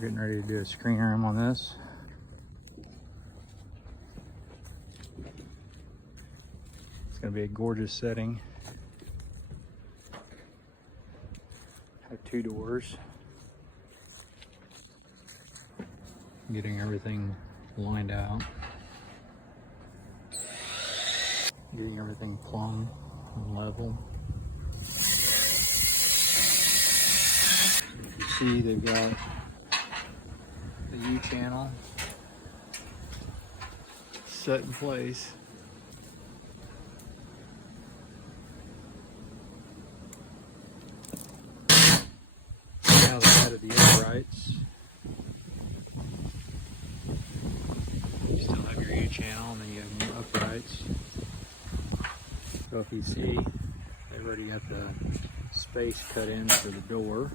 We're getting ready to do a screen room on this. It's going to be a gorgeous setting. Have 2 doors. Getting everything lined out. Getting everything plumb and level. You can see they've got the U channel set in place. Now they added the uprights. You still have your U channel and then you have new uprights. So if you see, they've already got the space cut in for the door.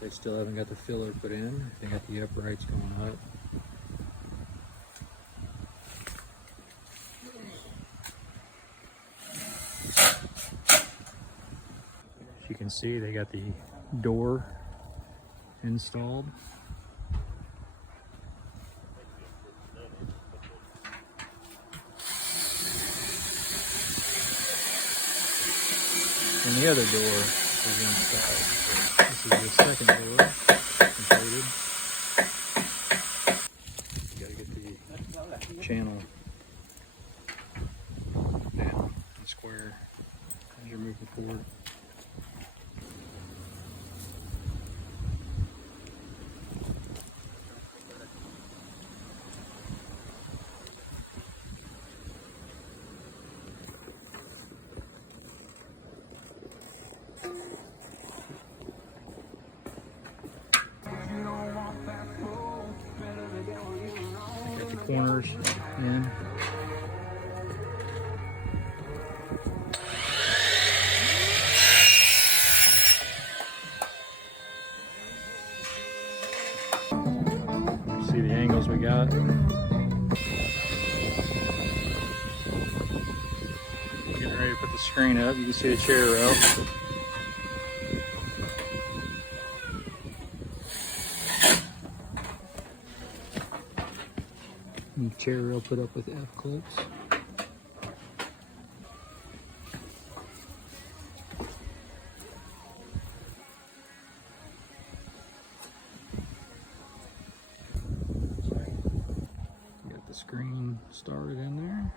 They still haven't got the filler put in. They got the uprights going up. As you can see, they got the door installed. And the other door is installed. This is the second door completed. You gotta get the channel down and square as you're moving forward. Got the corners in. See the angles we got. Getting ready to put the screen up. You can see the chair rail. And the chair rail put up with F-clips. Got the screen started in there.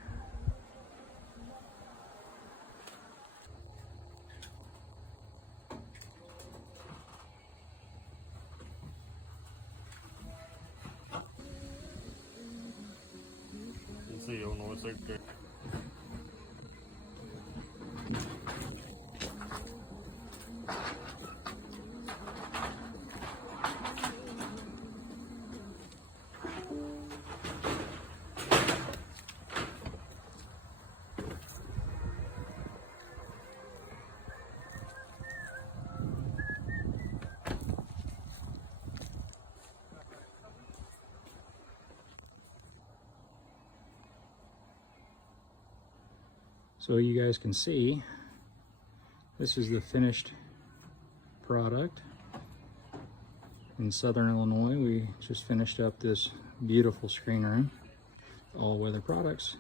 Sí, uno es el que... So you guys can see, this is the finished product. In Southern Illinois, we just finished up this beautiful screen room, all weather products.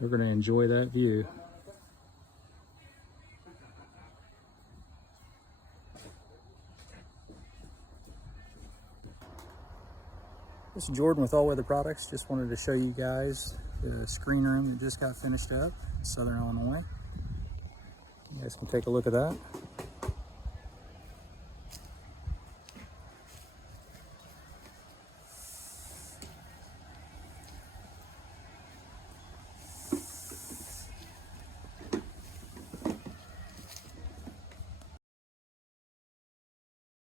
We're going to enjoy that view. This is Jordan with All Weather Products. Just wanted to show you guys the screen room that just got finished up in Southern Illinois. You guys can take a look at that.